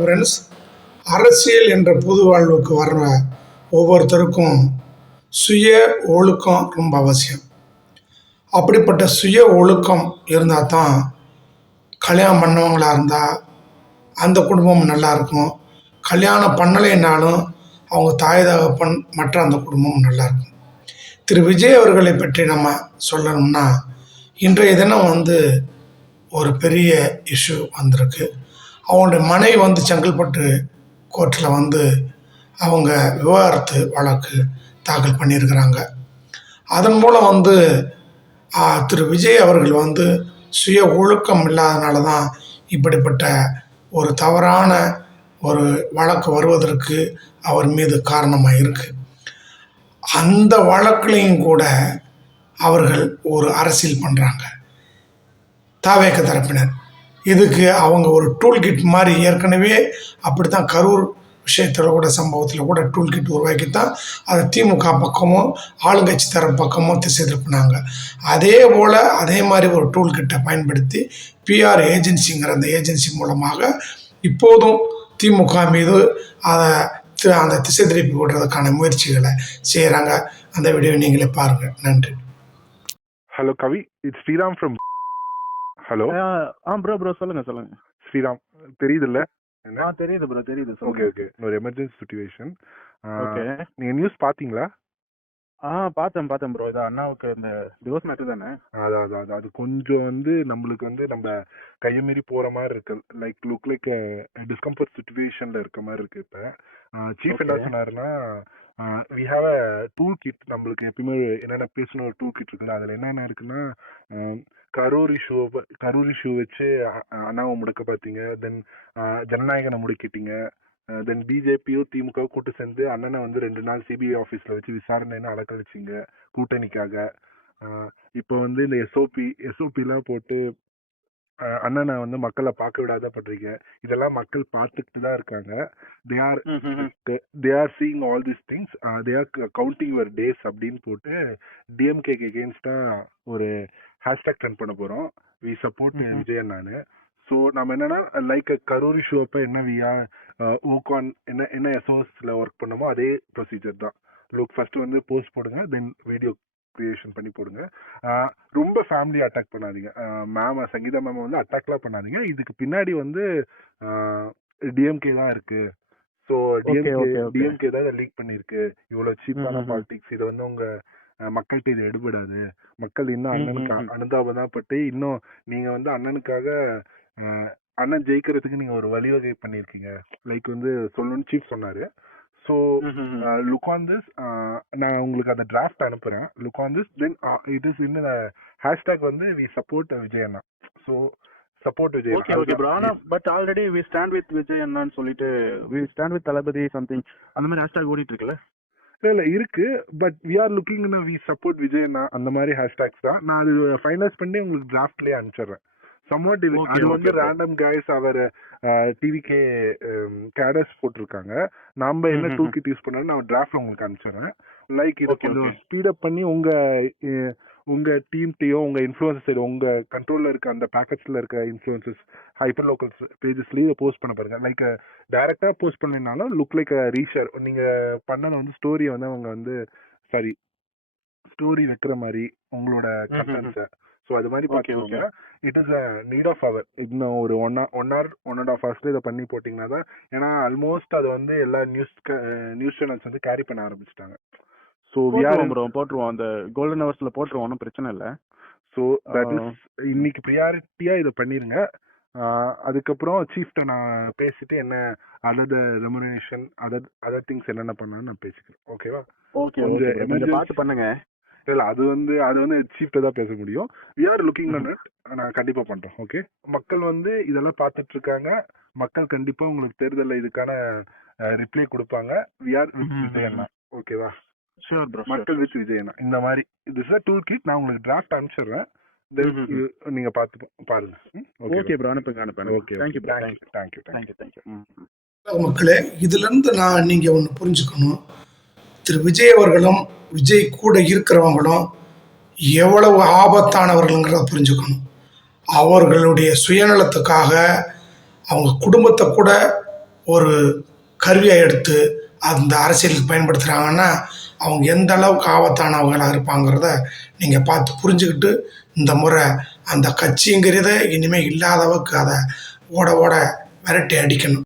Friends, அரசியல் என்ற பொது வாழ்வுக்கு வர்ற ஒவ்வொருத்தருக்கும் சுய ஒழுக்கம் ரொம்ப அவசியம். அப்படிப்பட்ட சுய ஒழுக்கம் இருந்தால் தான் கல்யாணம் பண்ணவங்களாக இருந்தால் அந்த குடும்பம் நல்லாயிருக்கும். கல்யாணம் பண்ணலைன்னாலும் அவங்க தாய் தகப்பன் மற்ற அந்த குடும்பம் நல்லாயிருக்கும். திரு விஜய் அவர்களை பற்றி நம்ம சொல்லணும்னா, இன்றைய தினம் ஒரு பெரிய இஷ்யூ வந்திருக்கு. அவங்களுடைய மனைவி செங்கல்பட்டு கோர்ட்டில் அவங்க விவாகரத்து வழக்கு தாக்கல் பண்ணியிருக்கிறாங்க. அதன் மூலம் திரு விஜய் அவர்கள் சுய ஒழுக்கம் இல்லாதனால தான் இப்படிப்பட்ட ஒரு தவறான ஒரு வழக்கு வருவதற்கு அவர் மீது காரணமாக இருக்குது. அந்த வழக்குலையும் கூட அவர்கள் ஒரு அரசியல் பண்ணுறாங்க தாவேக தரப்பினர். இதுக்கு அவங்க ஒரு டூல்கிட் மாதிரி ஏற்கனவே அப்படி தான் கரூர் விஷயத்தில் கூட சம்பவத்தில் கூட டூல்கிட் உருவாக்கித்தான் அதை திமுக பக்கமும் ஆளுங்கட்சி தரப்பு பக்கமும் திசை திருப்பினாங்க. அதே மாதிரி ஒரு டூல்கிட்டை பயன்படுத்தி பிஆர் ஏஜென்சிங்கிற அந்த ஏஜென்சி மூலமாக இப்போதும் திமுக மீது அந்த திசை திருப்பி விடுறதுக்கான முயற்சிகளை செய்கிறாங்க. அந்த வீடியோ நீங்களே பாருங்கள். நன்றி. Hello Kavi, it's Sriram from. Hello. Bro சொல்லுங்க. ஸ்ரீராம் தெரியுதுல்ல? தெரியுது ப்ரோ, தெரியுது. ஓகே. ஒரு எமர்ஜென்சி சிச்சுவேஷன். ஓகே. நீங்க நியூஸ் பாத்தீங்களா? பார்த்தேன் ப்ரோ. இது அண்ணாவுக்கு இந்த டிவோர்ஸ் மேட்டர் தானே? அது கொஞ்சம் நம்மளுக்கு நம்ம கையமீறி போற மாதிரி இருக்கு. லுக் லைக் டிஸ்கம்ஃபர்ட் சிச்சுவேஷன்ல இருக்க மாதிரி இருக்கு. இப்ப சீஃப் என்ன சொன்னாருன்னா, we have a tool kit. நம்மளுக்கு எப்பயுமே என்னென்ன பேசணும் ஒரு டூல் கிட் இருக்குல்ல, அதுல என்னென்ன இருக்குன்னா, கரூர் இஷ்யூ வச்சு அண்ணாவை முடக்க பார்த்தீங்க. தென் ஜனநாயகனை முடக்கிட்டீங்க. தென் பிஜேபியும் திமுக கூட்டு சேர்ந்து அண்ணனை 2 நாள் சிபிஐ ஆஃபீஸில் வச்சு விசாரணைன்னு அலக்கழிச்சிங்க கூட்டணிக்காக. இப்போ இந்த எஸ்ஓபிலாம் போட்டு அண்ணனை மக்களை பார்க்க விடாத பண்றீங்க. இதெல்லாம் மக்கள் பார்த்துக்கிட்டு தான் இருக்காங்க. they are seeing all these things. they are counting your days அப்படின்னு போட்டு டிஎம்கேக்கு எகெயின்ஸ்டா ஒரு ஹேஷ்டாக் ட்ரெண்ட் பண்ண போறோம். வி சப்போர்ட் விஜய் அண்ணான்னு. ஸோ நம்ம என்னன்னா கரூர் இஷ்யூ அப்போ என்ன ஒர்க் ஆன் என்ன எஸ்ஓஎஸ்ல ஒர்க் பண்ணமோ அதே ப்ரொசீஜர் தான். ஃபர்ஸ்ட் போஸ்ட் போடுங்க, தென் வீடியோ கிரியேஷன் பண்ணி போடுங்க. ரொம்ப ஃபேமிலி அட்டாக் பண்ணாதீங்க. சங்கீதா மேம் அட்டாக்லாம் பண்ணாதீங்க. இதுக்கு பின்னாடி டிஎம்கே தான் இருக்கு. ஸோ டிஎம்கே தான் லீக் பண்ணிருக்கு. இவ்வளவு சீப்பான பாலிடிக்ஸ். இதை உங்க மக்கள்கிட்ட இது எடுபடாது. மக்கள் இன்னும் அண்ணனுக்கு அனுதாபம் தான் பட்டு இன்னும் நீங்க அண்ணனுக்காக அண்ணன் ஜெயிக்கிறதுக்கு நீங்க ஒரு வழிவகை பண்ணிருக்கீங்க. சொல்லணும்னு சீஃப் சொன்னாரு. So look on this. நான் உங்களுக்கு அந்த டிராஃப்ட் அனுப்புறேன். Look on this. Then it is in hashtag we support Vijay அண்ணா. So support Vijay. Okay bro. ஆனா but already we stand with Vijay அண்ணான்னு சொல்லிட்டு we stand with Thalapathy something அந்த மாதிரி ஹேஷ்டாக் ஓடிட்டு இருக்குல்ல? இல்ல இருக்கு. But we are looking we support Vijay அண்ணா அந்த மாதிரி ஹேஷ்டாக்ஸ் தான். நான் அது ஃபைனலைஸ் பண்ணி உங்களுக்கு டிராஃப்ட்லயே அனுப்பிச்சிடுறேன். சம்வாட் அது ரேண்டம் கைஸ் அவர் டிவிகே கேடர்ஸ் போட்டிருக்காங்க. நாம என்ன டூல் கிட் யூஸ் பண்ணாலும் நான் டிராஃப்ட்ல உங்களுக்கு அனுப்பிச்சிடுறேன். இது கொஞ்சம் ஸ்பீட் அப் பண்ணி உங்க டீம்டையோ உங்க இன்ஃப்ளூயன்சர் உங்க கண்ட்ரோல்ல இருக்க அந்த பேக்கெட்ஸ்ல இருக்க இன்ஃப்ளூயன்சஸ் ஹைப்பர் லோக்கல் பேஜஸ்லயே போஸ்ட் பண்ண பாருங்க. டைரக்டா போஸ்ட் பண்ணினாலும் லுக் லைக் ரீஷேர். நீங்க பண்ணது ஸ்டோரியை அவங்க சாரி ஸ்டோரி வைக்கிற மாதிரி உங்களோட கண்டென்ட்ஸை. ஸோ அது மாதிரி பாத்துக்கோங்க. It is a need of hour. இன்னும் ஒரு 1 hour 1.5 hours இதை பண்ணி போட்டீங்கன்னா தான். ஏன்னா ஆல்மோஸ்ட் அது எல்லா நியூஸ் சேனல்ஸ் கேரி பண்ண ஆரம்பிச்சிட்டாங்க. ஸோ போட்டுருவோம். அந்த கோல்டன் ஹவர்ஸ்ல போட்டுருவோம். ஒன்றும் பிரச்சனை இல்லை. ஸோ தட் இஸ் இன்னைக்கு ப்ரியாரிட்டியா இதை பண்ணிருங்க. அதுக்கப்புறம் சீஃப்ட நான் பேசிட்டு என்ன அதர் ரெமுனரேஷன் அதர் திங்ஸ் என்னென்ன பண்ணான்னு நான் பேசிக்கிறேன். ஓகேவா? பார்த்து பண்ணுங்க. இல்ல அது சீஃப்ட தான் பேச முடியும். We are looking on it. நான் கண்டிப்பா பண்றோம். ஓகே. மக்கள் இதெல்லாம் பார்த்துட்டு இருக்காங்க. மக்கள் கண்டிப்பா உங்களுக்கு தேர்தல்ல இதுக்கான ரிப்ளை கொடுப்பாங்க. வி ஆர் வித் விஜய் அண்ணா. ஓகேவா? Sure bro. மக்கள் வித் விஜய் அண்ணா இந்த மாதிரி திஸ் இஸ் டூல் கிட். நான் உங்களுக்கு டிராஃப்ட் அனுப்பிச்சிடுறேன். நீங்க பாருங்க. Okay bro. அனுப்புங்க. ஓகே. தேங்க்யூ. மக்களே, இதுல இருந்து நீங்க ஒன்று புரிஞ்சுக்கணும். திரு விஜய் அவர்களும் விஜய் கூட இருக்கிறவங்களும் எவ்வளவு ஆபத்தானவர்கள்ங்கிறத புரிஞ்சுக்கணும். அவர்களுடைய சுயநலத்துக்காக அவங்க குடும்பத்தை கூட ஒரு கருவியாக எடுத்து அந்த அரசியலுக்கு பயன்படுத்துகிறாங்கன்னா அவங்க எந்த அளவுக்கு ஆபத்தானவங்களாக இருப்பாங்கிறத நீங்கள் பார்த்து புரிஞ்சுக்கிட்டு இந்த முறை அந்த கட்சிங்கிறத இனிமேல் இல்லாத அளவுக்கு அதை ஓட ஓட விரட்டி அடிக்கணும்.